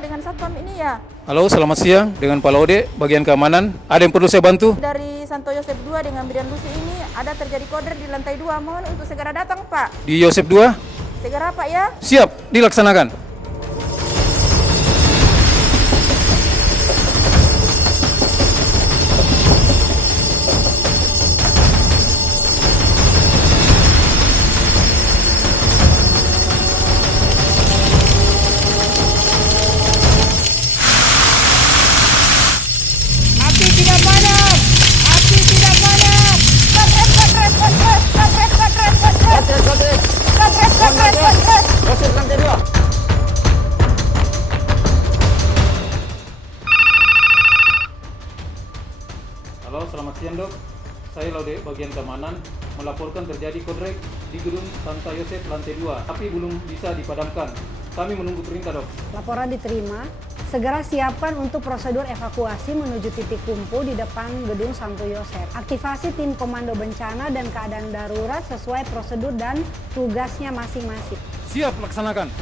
dengan satpam ini ya? Halo, selamat siang. Dengan Pak Laude, bagian keamanan. Ada yang perlu saya bantu? Dari Santo Yosef 2 dengan Bidan Lucy ini ada terjadi koder di lantai 2. Mohon untuk segera datang, Pak. Di Yosef 2? Segera, Pak ya. Siap, dilaksanakan. Api tidak padam! Api tidak padam! Katret, katret, katret, katret, katret, katret. Katret, katret, katret. Yosef lantai 2. Halo, selamat siang dok. Saya Laude, bagian keamanan, melaporkan terjadi kodrek di gedung Santo Yosef lantai 2, tapi belum bisa dipadamkan. Kami menunggu perintah dok. Laporan diterima. Segera siapkan untuk prosedur evakuasi menuju titik kumpul di depan gedung Santo Yosef. Aktivasi tim komando bencana dan keadaan darurat sesuai prosedur dan tugasnya masing-masing. Siap, laksanakan.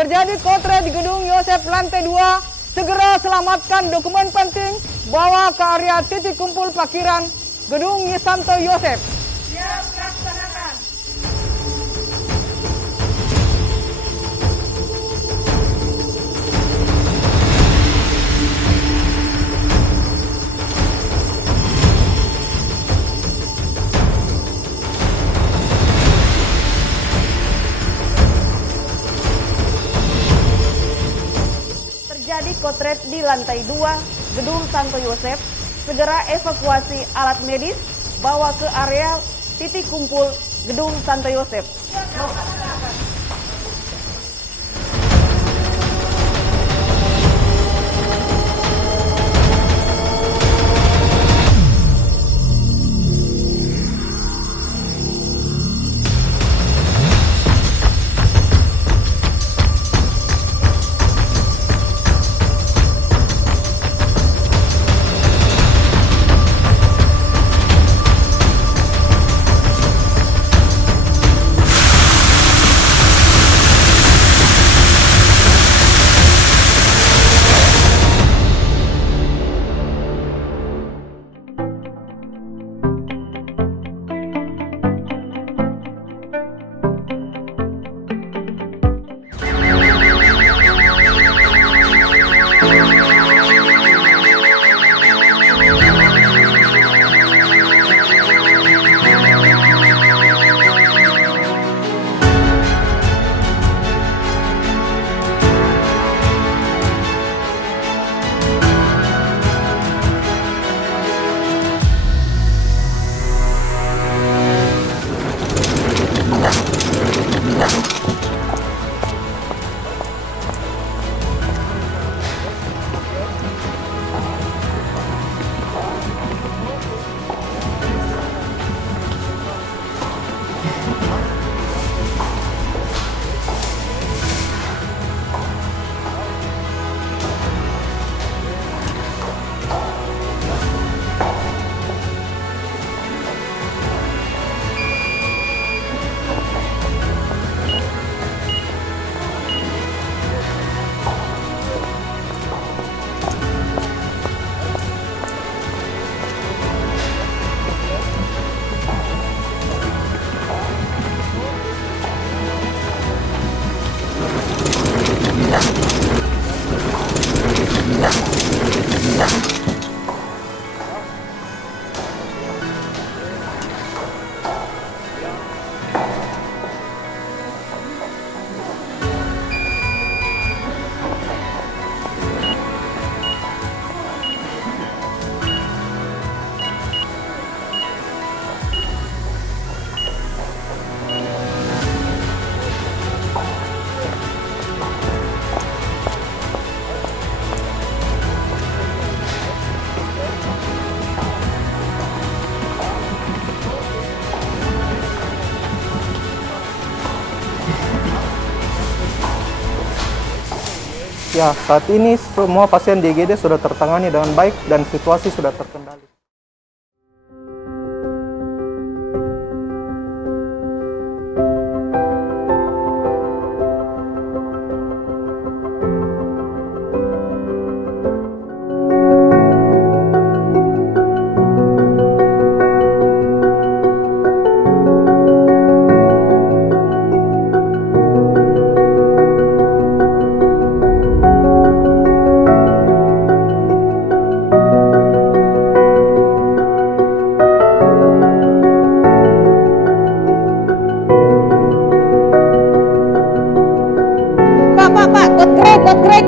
Terjadi kotre di gedung Yosef lantai 2. Segera selamatkan dokumen penting, bawa ke area titik kumpul parkiran gedung Santo Yosef. Siap, laksanakan. Potret di lantai 2 Gedung Santo Yosef, segera evakuasi alat medis, bawa ke area titik kumpul Gedung Santo Yosef. Ya, saat ini semua pasien di IGD sudah tertangani dengan baik dan situasi sudah terkendali.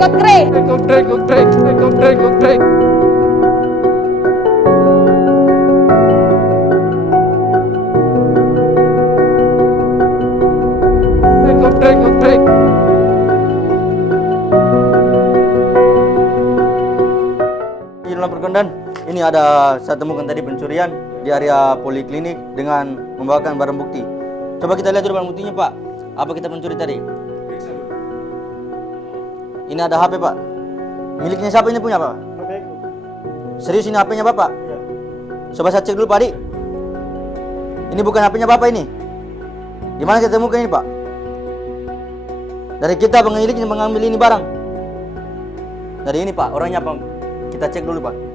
Kod Grey. Di dalam perkendan, ini ada saya temukan tadi pencurian di area poliklinik dengan membawakan barang bukti. Coba kita lihat dulu barang buktinya, Pak. Apa kita pencuri tadi? Ini ada HP, Pak. Miliknya siapa ini punya, Pak? Serius ini HP-nya Bapak? Iya. Coba saya cek dulu, Pak Adi. Ini bukan HP-nya Bapak ini. Di mana kita temukan ini, Pak? Dari kita pemiliknya mengambil ini barang. Dari ini, Pak. Orangnya apa? Kita cek dulu, Pak.